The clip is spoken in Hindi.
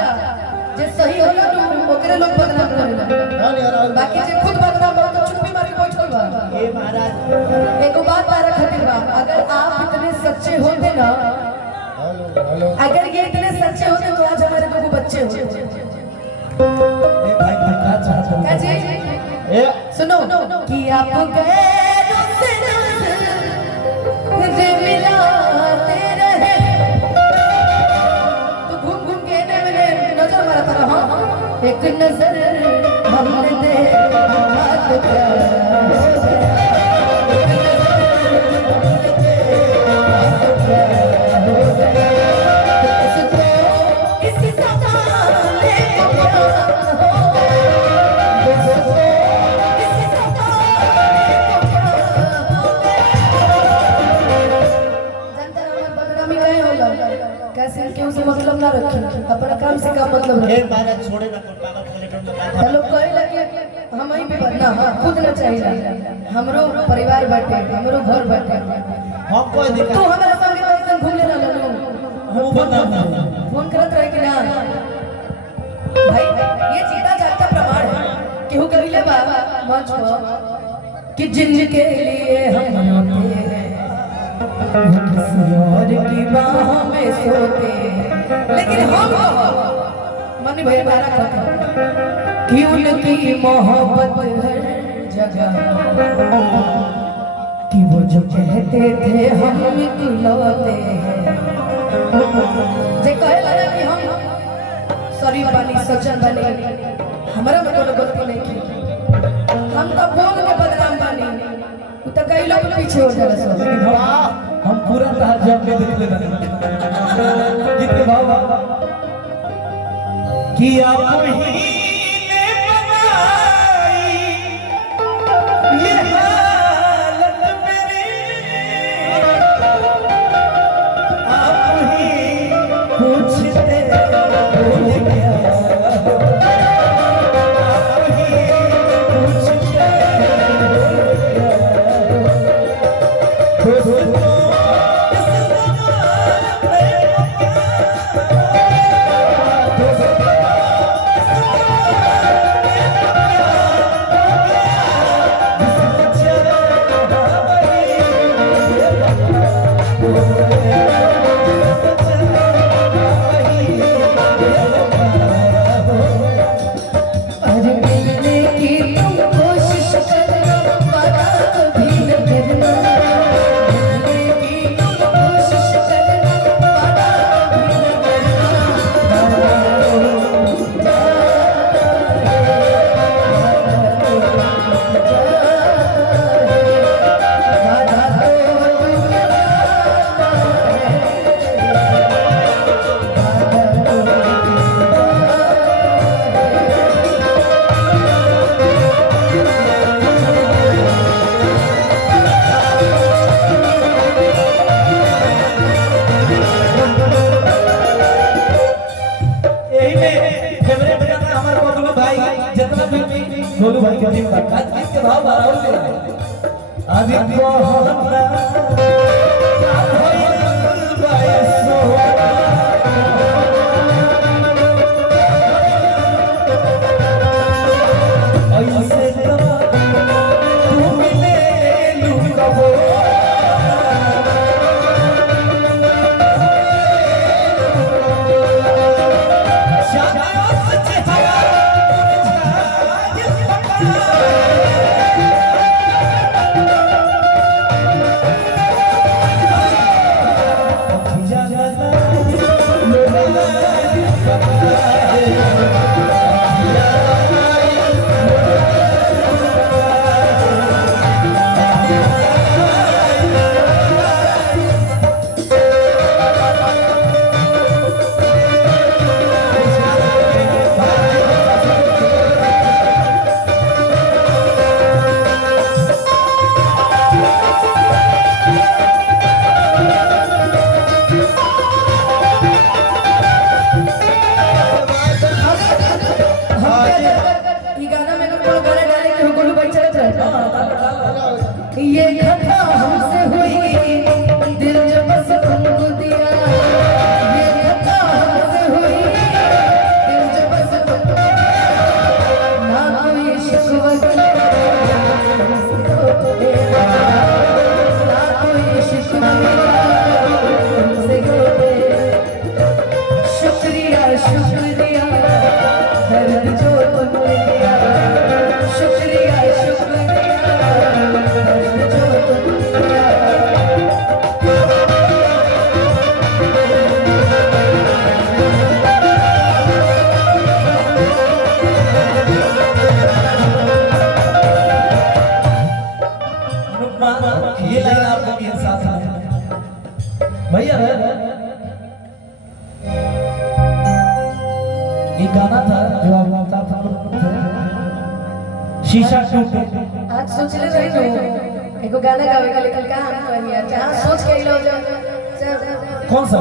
जा जे सही होला न ओकरे लोग बदनाम करेला बाकी जे खुद बदनाम हो तो चुप्पी मार के बैठल बा। ए महाराज एको बात तारा खातिर बा, अगर आप इतने सच्चे होते ना, अगर ये इतने सच्चे होते तो आज हमारे दो बच्चे होते। ए भाई क्या चाहते क्या जी ए सुनो कि आप गैरों से नजर मिलाते रहे तो घूम घूम के मैंने नजर मारा था। हाँ एक नजर हमने देखा मतलब ना रखे अपना काम से काम मतलब ए महाराज छोड़े ना कोई पागल कलेक्टर में बात हेलो कहे लगे हम ही भी बदना हां खुद ना चाहिए हमरो परिवार बैठे हमरो घर बैठे हम कोई दिक्कत तू हमारे संग एकदम घूम लेना ललो हम बता फोन करत रहे कि ना भाई ये सीधा जागता प्रमाण है कि हु करिले बा मंच पर कि जिंदगी के लिए हम होते हैं किसी और की बाहों में सोते, लेकिन हम मन भैया मारा कहते कि उनकी मोहब्बत हर जगह कि वो जो कहते थे हम निकलते हैं जे कहे लगा कि हम सॉरी वाली सज्जन बने हमारा में कोई गलती नहीं की हम तो बोल के बदनाम बने तो कई लोग पीछे हो जा रहे लेकिन हम पूरा तहज्जुद में देख लेते कितने भाव कि आप ही ने बनाई ये हालत मेरी आप ही पूछते भूल गया आप ही पूछते भूल गया गोलू भाई के टीम का गीत के भाव बाराउल ले आदि शुक्रिया दर्द जो तुमने दिया, शुक्रिया शुक्रिया दर्द जो तुमने दिया। ये लाइन आपको भी एहसास है भैया। ये गाना था जो आप गाता था शीशा टूटे। आज सोच ले रही हूँ एको गाना गावे के, लेकिन कहाँ हम कहिए जहाँ सोच के लो जाओ। कौन सा